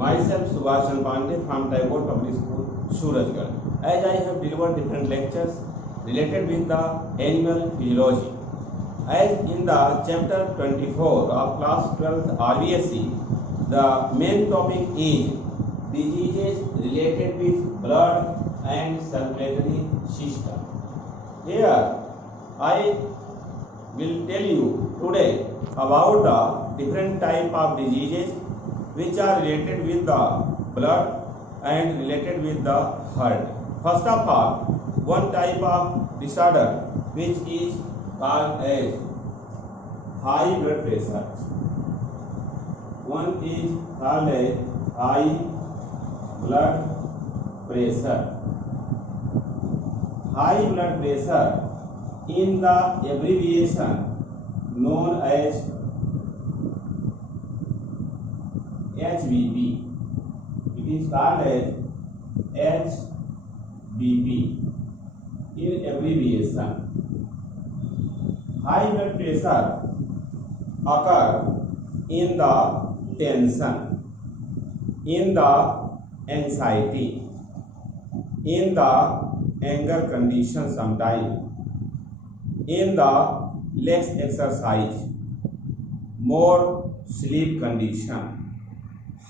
Myself Subhash Chandra Pandey from Tagore Public School, Surajgarh. As I have delivered different lectures related with the animal physiology. As in the chapter 24 of class 12 RVSC, the main topic is diseases related with blood and circulatory system. Here I will tell you today about the different type of diseases which are related with the blood and related with the heart. First of all, one type of disorder which is called as high blood pressure. One is called as high blood pressure. High blood pressure in the abbreviation known as HBP. It is called as HBP in abbreviation. High blood pressure occur in the tension, in the anxiety, in the anger condition sometimes, in the less exercise, more sleep condition.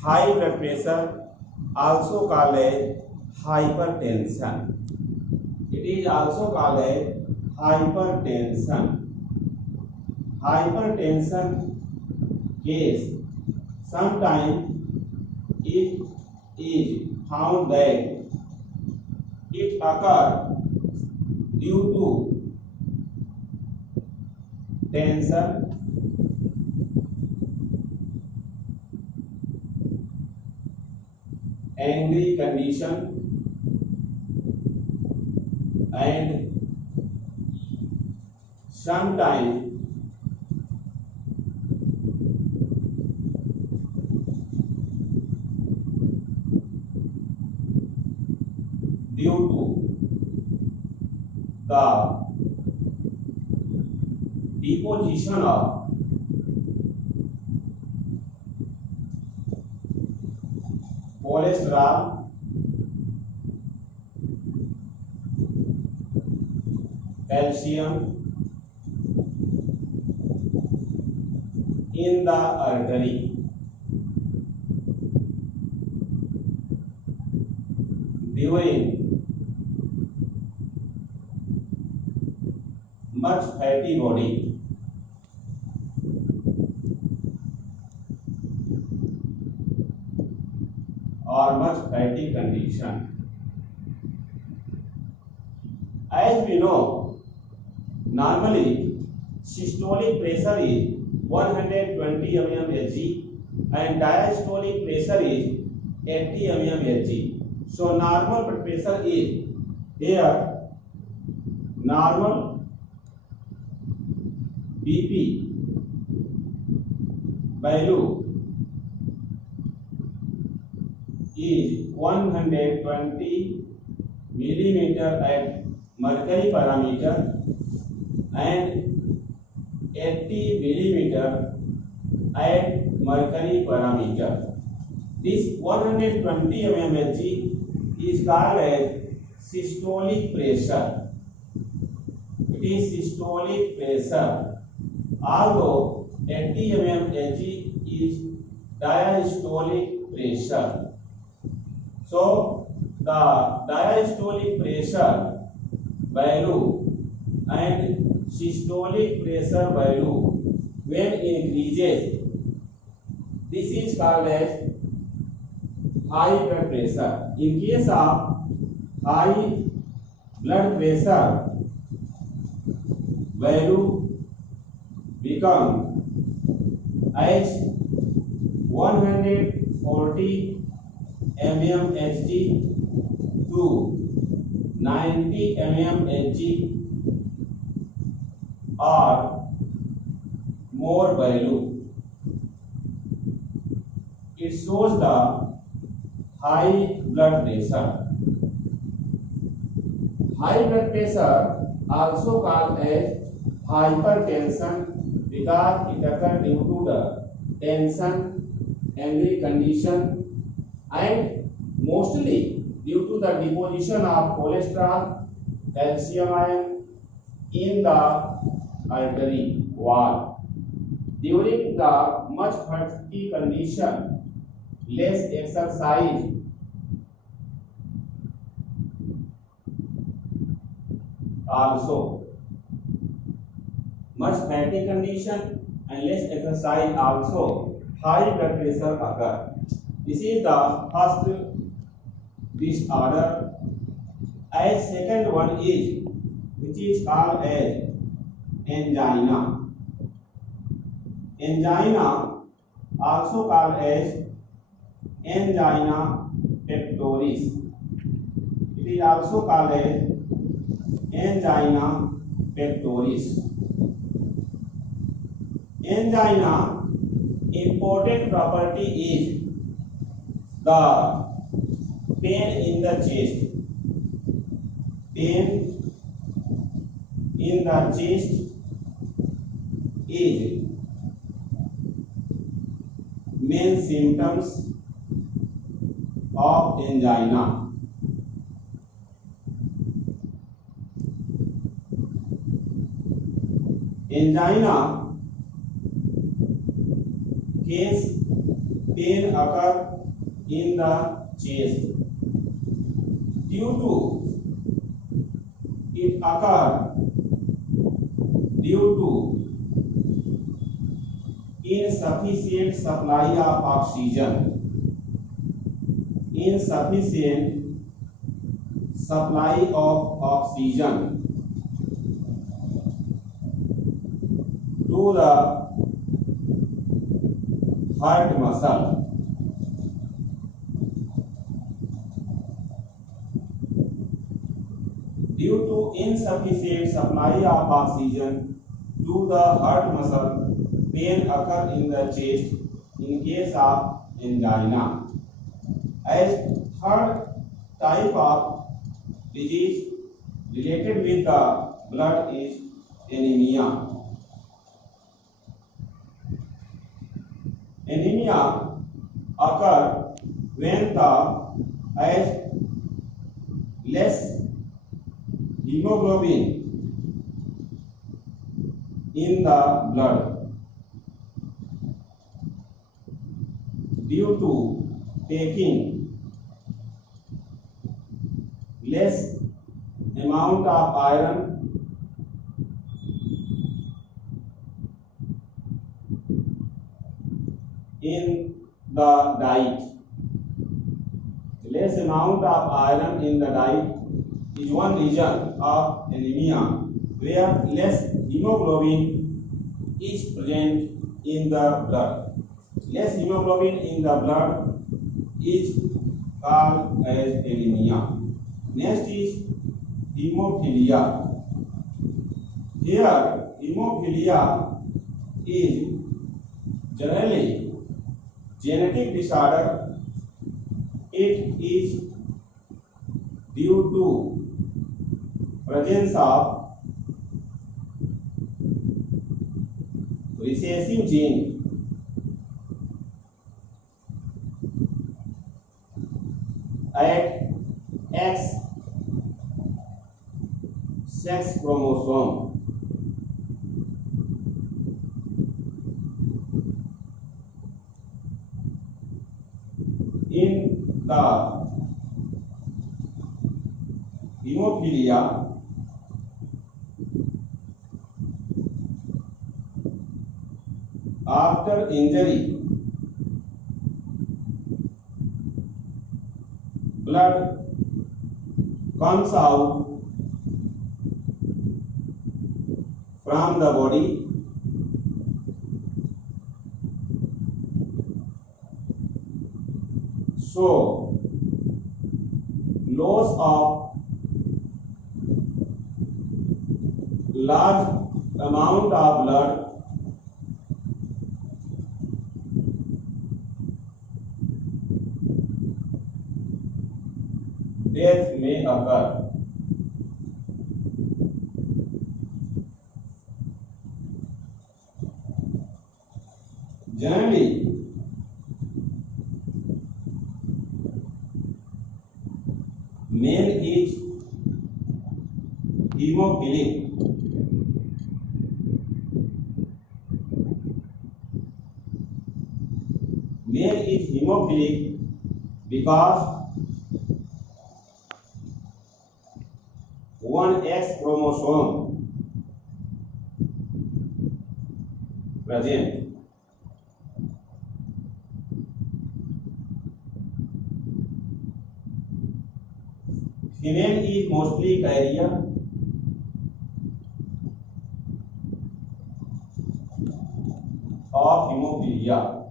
High blood pressure also called as hypertension. It is also called as hypertension. Hypertension case sometimes it is found that it occurs due to tension, angry condition, and sometimes due to the deposition of cholesterol, calcium in the artery during much fatty body or much fatty condition. As we know, normally systolic pressure is 120 mmHg and diastolic pressure is 80 mmHg. So normal blood pressure is here normal BP value is 120 millimeter at mercury parameter and 80 millimeter at mercury parameter. This 120 mmHg is called as systolic pressure. It is systolic pressure. Although 80 mmHg is diastolic pressure. So the diastolic pressure value and systolic pressure value when increases, this is called as high blood pressure. In case of high blood pressure value become as 140 mmHg to 90 mmHg or more value, it shows the high blood pressure. High blood pressure also called as hypertension because it occurs due to the tension, angry condition, and mostly due to the deposition of cholesterol, calcium ion in the artery wall. During the much fatigue condition, less exercise also. Much fatigue condition and less exercise also, high blood pressure occur. This is the first disorder. As second one is, which is called as angina. Angina, also called as angina pectoris. It is also called as angina pectoris. Angina important property is the pain in the chest. Pain in the chest is main symptoms of angina. Angina case pain occur in the chest due to it occur due to insufficient supply of oxygen. Insufficient supply of oxygen to the heart muscle. Due to insufficient supply of oxygen to the heart muscle, pain occur in the chest in case of angina. As third type of disease related with the blood is anemia. Anemia occur when the as less hemoglobin in the blood due to taking less amount of iron in the diet. Less amount of iron in the diet is one reason of anemia, where less hemoglobin is present in the blood. Less hemoglobin in the blood is called as anemia. Next is hemophilia. Here, hemophilia is generally genetic disorder. It is due to presence of recessive gene at X sex chromosome. In the hemophilia, after injury, blood comes out from the body so loss of large amount of blood death may occur. Generally, Male is hemophilic. Male is hemophilic because one X chromosome present. Female is mostly carrier of hemophilia.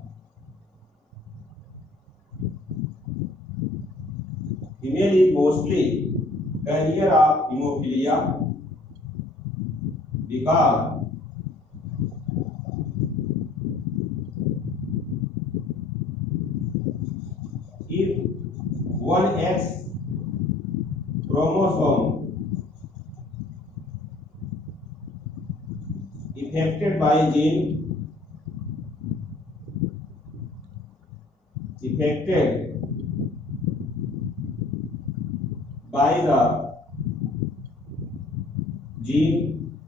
Female is mostly carrier of hemophilia because if one X chromosome affected by gene affected by the gene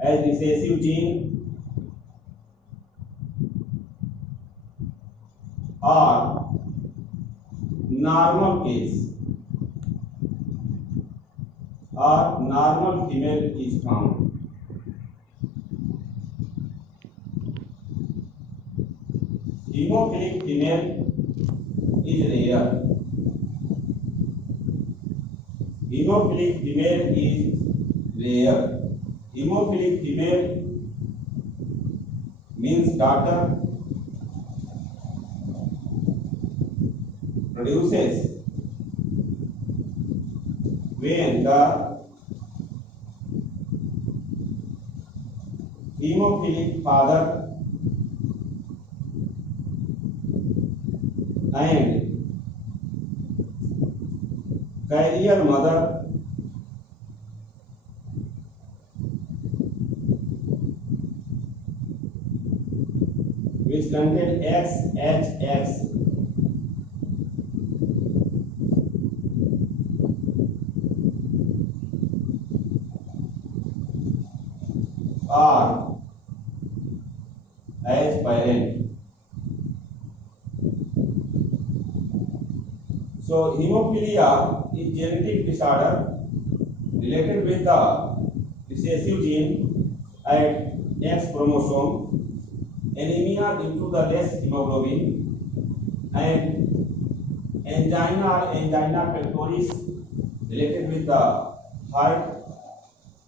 as recessive gene or normal case or normal female is found. Hemophilic female is rare. Hemophilic female is rare. Hemophilic female means daughter produces when the hemophilic father and carrier mother which contain XHX are as parent. So hemophilia is genetic disorder related with the recessive gene at X chromosome, anemia due to the less hemoglobin, and angina or angina pectoris related with the heart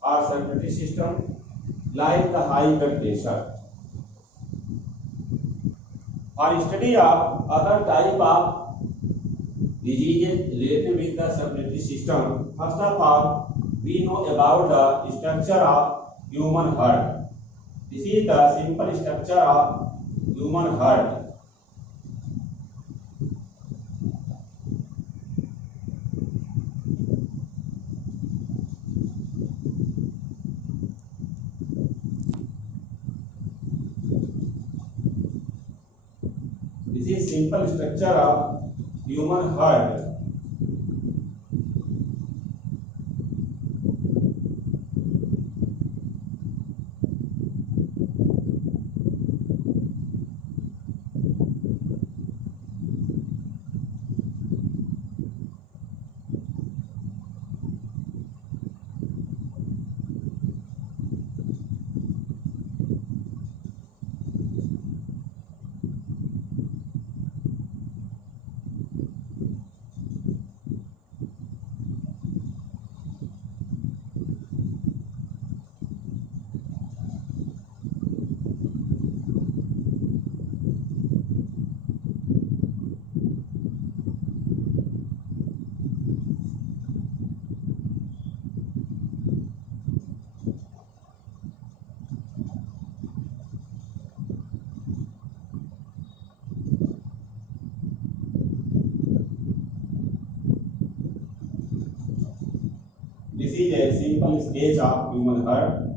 or circulatory system, like the high blood pressure. For study of other type of diseases related with the circulatory system, first of all, we know about the structure of human heart. This is the simple structure of human heart. This is simple structure of human heart. This is a simple sketch of human heart.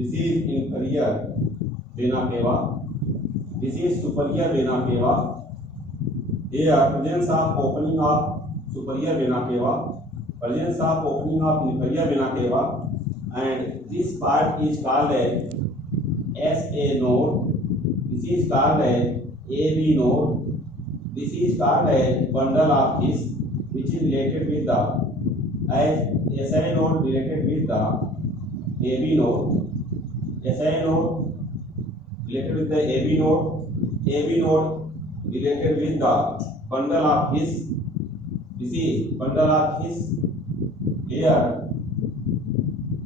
This is inferior vena cava. This is superior vena cava. Here presence of opening of superior vena cava, presence of opening of inferior vena cava, and this part is called as SA node. This is called as AB node. This is called as bundle of His, which is related with the as SI node related with the AB node. SI node related with the AB node. AB node related with the bundle of His. This is bundle of His. Here,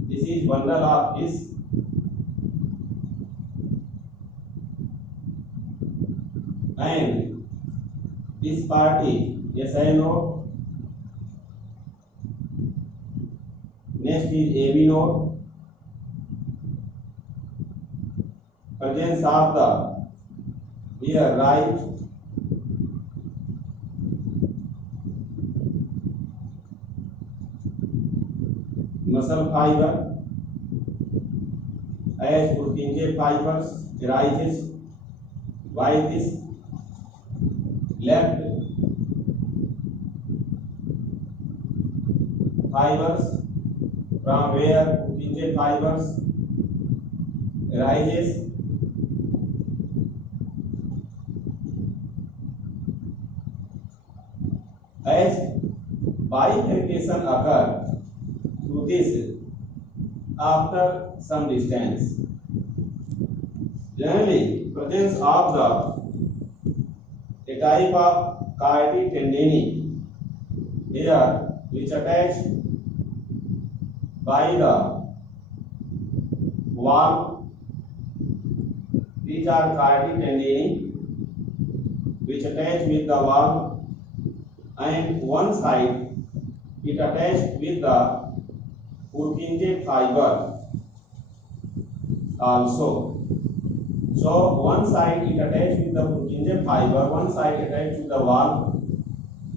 this is bundle of His. And this part is SI node. Next is AB node. Presence of the here right muscle fiber as Purkinje fibers arises by this left fibers from where Purkinje fibers arises as bifurcation occur through this after some distance. Generally, presence of a type of carotid tendini here which attached by the wall. These are carotid tendini which attach with the wall, and one side it attached with the Purkinje fiber also. So one side it attached with the Purkinje fiber, one side attached to the wall.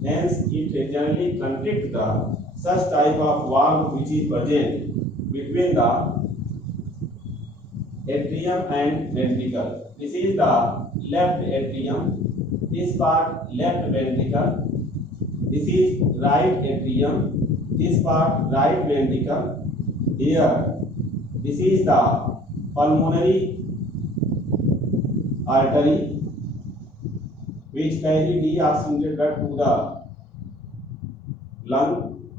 Hence it generally contact the such type of wall which is present between the atrium and ventricle. This is the left atrium. This part left ventricle. This is right atrium. This part right ventricle. Here, this is the pulmonary artery which carry deoxygenated blood to the lung.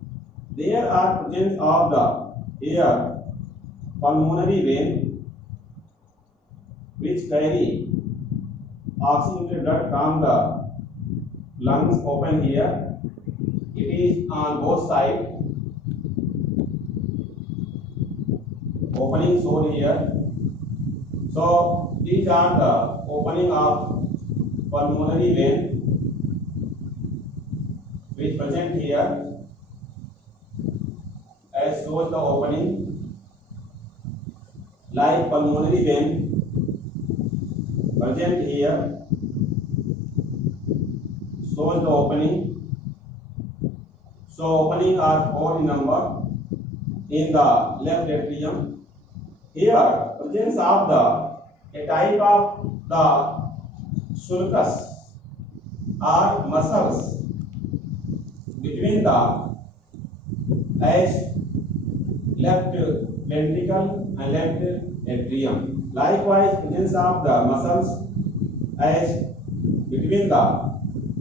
There are presence of the here pulmonary vein which carry oxygenated blood from the lungs open here. It is on both sides. Opening shown here. So these are the opening of pulmonary vein which present here as shows the opening, like pulmonary vein present here shows the opening. So opening are 4 in number in the left atrium. Here presence of a type of the sulcus or muscles between the left ventricle and left atrium. Likewise presence of the muscles as between the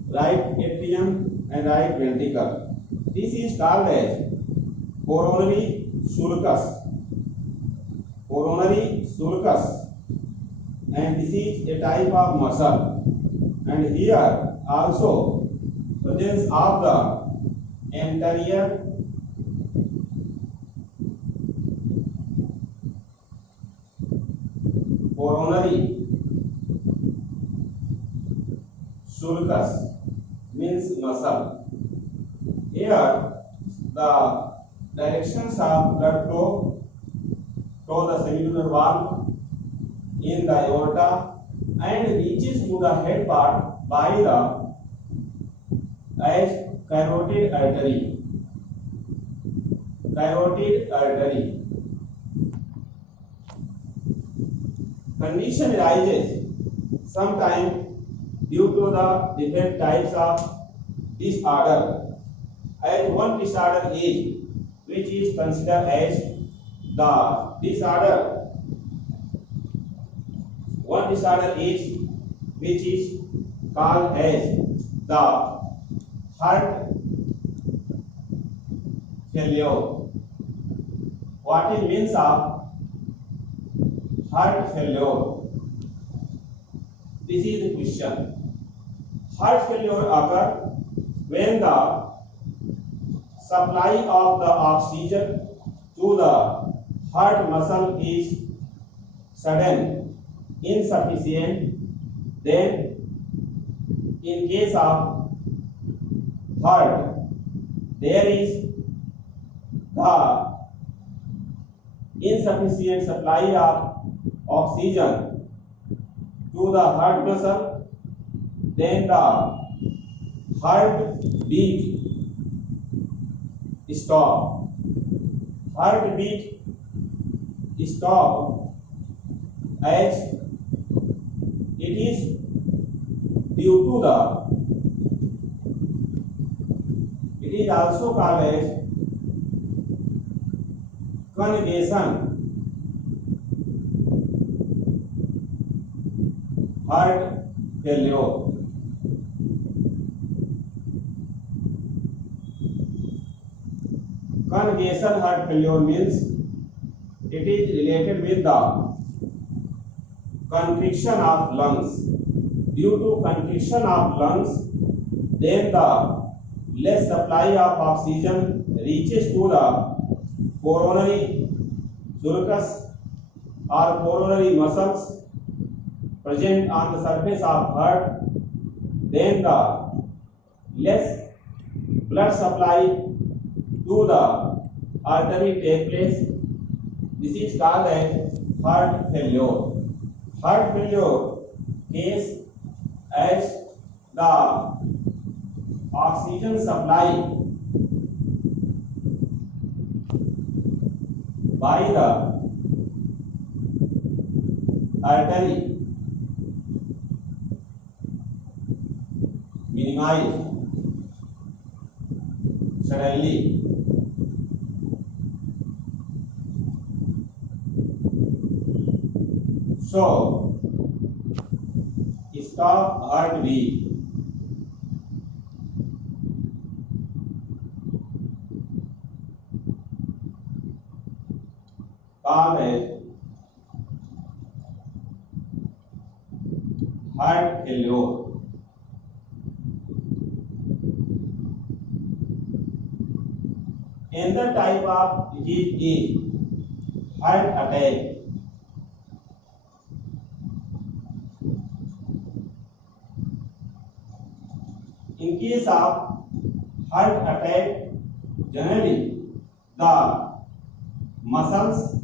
right atrium and right ventricle. This is called as coronary sulcus. Coronary sulcus, and this is a type of muscle. And here also presence of the anterior coronary sulcus means muscle. Here the directions of blood flow through the cellular wall in the aorta and reaches to the head part by the carotid artery. Carotid artery. condition arises sometimes due to the different types of disorder. As one disorder is which is considered as the disorder. One disorder is which is called as the heart failure. What is means of heart failure? This is the question. Heart failure occurs when the supply of the oxygen to the heart muscle is sudden insufficient. Then in case of heart there is the insufficient supply of oxygen to the heart muscle, then the heart beat stop. Heartbeat stop as it is due to it is also called as congestion. Heart failure. Congestion heart failure means it is related with the constriction of lungs. Due to constriction of lungs, then the less supply of oxygen reaches to the coronary sulcus or coronary muscles present on the surface of heart. Then the less blood supply to the artery take place. This is called as heart failure. Heart failure case as the oxygen supply by the artery minimized suddenly. So stop heartbeat. Called as heart failure. Another type of disease is heart attack. In case of heart attack, generally the muscles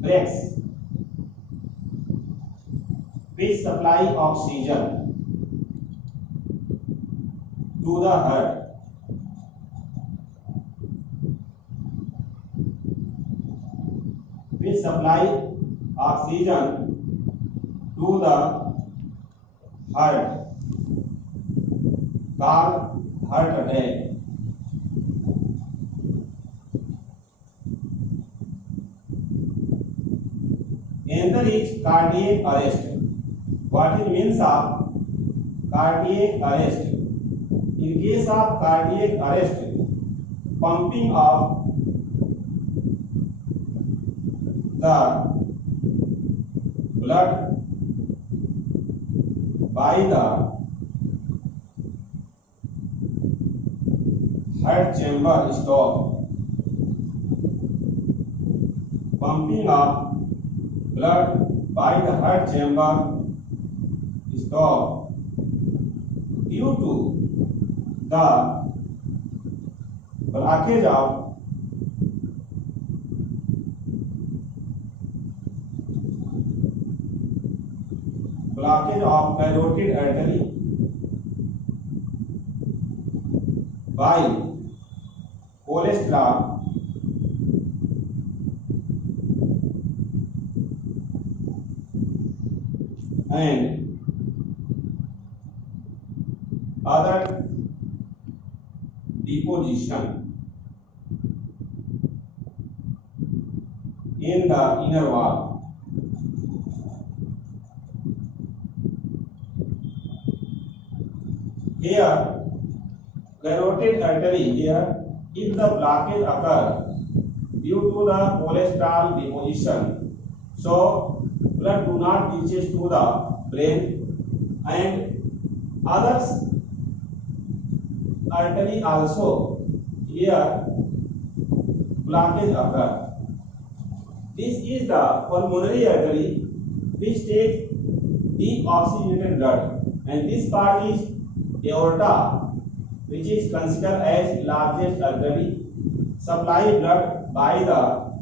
breaks which supply oxygen to the heart. Which supply oxygen to the heart, called heart attack. Another is cardiac arrest. What is means of cardiac arrest? In case of cardiac arrest, pumping of the blood by the heart chamber stop. Pumping of blood by the heart chamber stop due to the blockage of carotid artery by cholesterol and other deposition in the inner wall. Here, carotid artery here, if the blockage occur due to the cholesterol deposition, so blood do not reaches to the brain, and others artery also here blockage occur. This is the pulmonary artery which takes deoxygenated blood, and this part is aorta, which is considered as largest artery, supply blood by the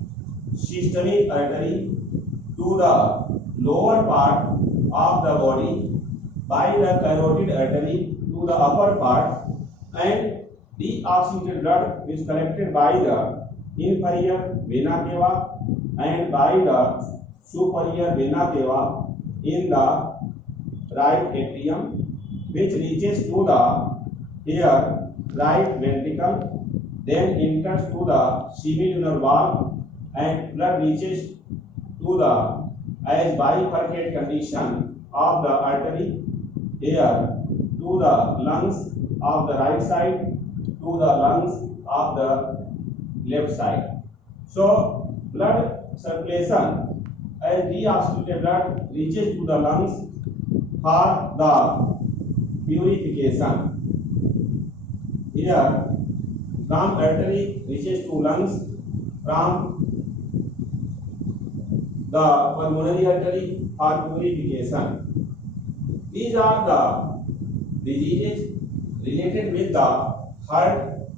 systemic artery to the lower part of the body by the carotid artery to the upper part, and deoxygenated blood is collected by the inferior vena cava and by the superior vena cava in the right atrium, which reaches to the here right ventricle, then enters to the semilunar wall, and blood reaches to the as bifurcate condition of the artery here to the lungs of the right side, to the lungs of the left side. So blood circulation as deoxygenated blood reaches to the lungs for the purification. Here from artery reaches to lungs, from the pulmonary artery for purification. These are the diseases related with the heart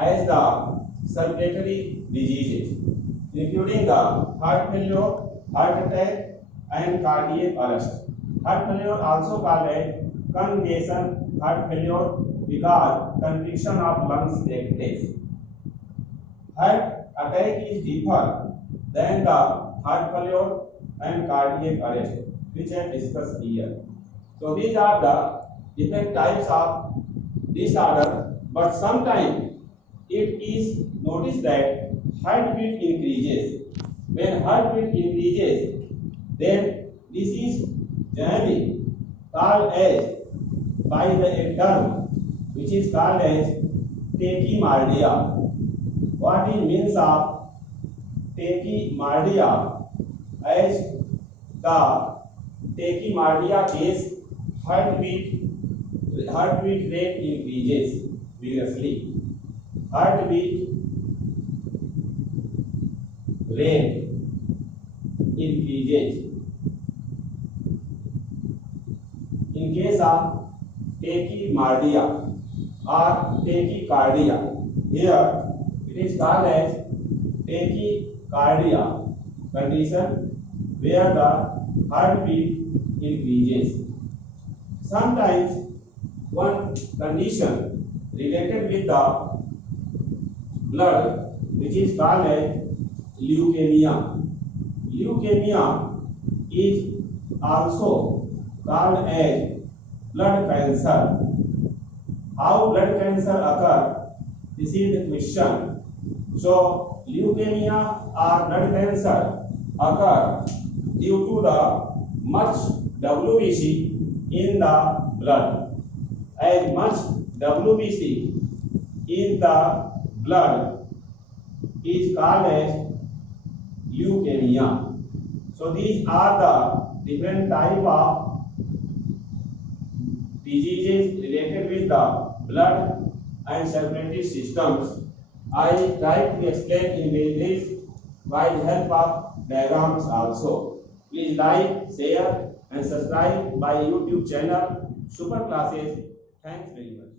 as the circulatory diseases, including the heart failure, heart attack, and cardiac arrest. Heart failure also called as congestion heart failure because constriction of lungs takes place. Heart attack is different than the heart failure and cardiac arrest, which I discussed here. So these are the different types of disorder, but sometimes it is noticed that heartbeat increases. When heartbeat increases, then this is generally called as by the term which is called as tachycardia. What is means of tachycardia? As the tachycardia case, heartbeat rate increases vigorously. Heartbeat rate increases. In case of tachycardia or tachycardia, here it is called as tachycardia condition where the heartbeat increases. Sometimes one condition related with the blood which is called as leukemia. Leukemia is also called as blood cancer. How blood cancer occur? This is the question. So leukemia or blood cancer occur due to the much WBC in the blood. As much WBC in the blood is called as leukemia. So these are the different type of diseases related with the blood and circulatory systems. I try to explain in this by the help of diagrams also. Please like, share and subscribe my YouTube channel Super Classes. Thanks very much.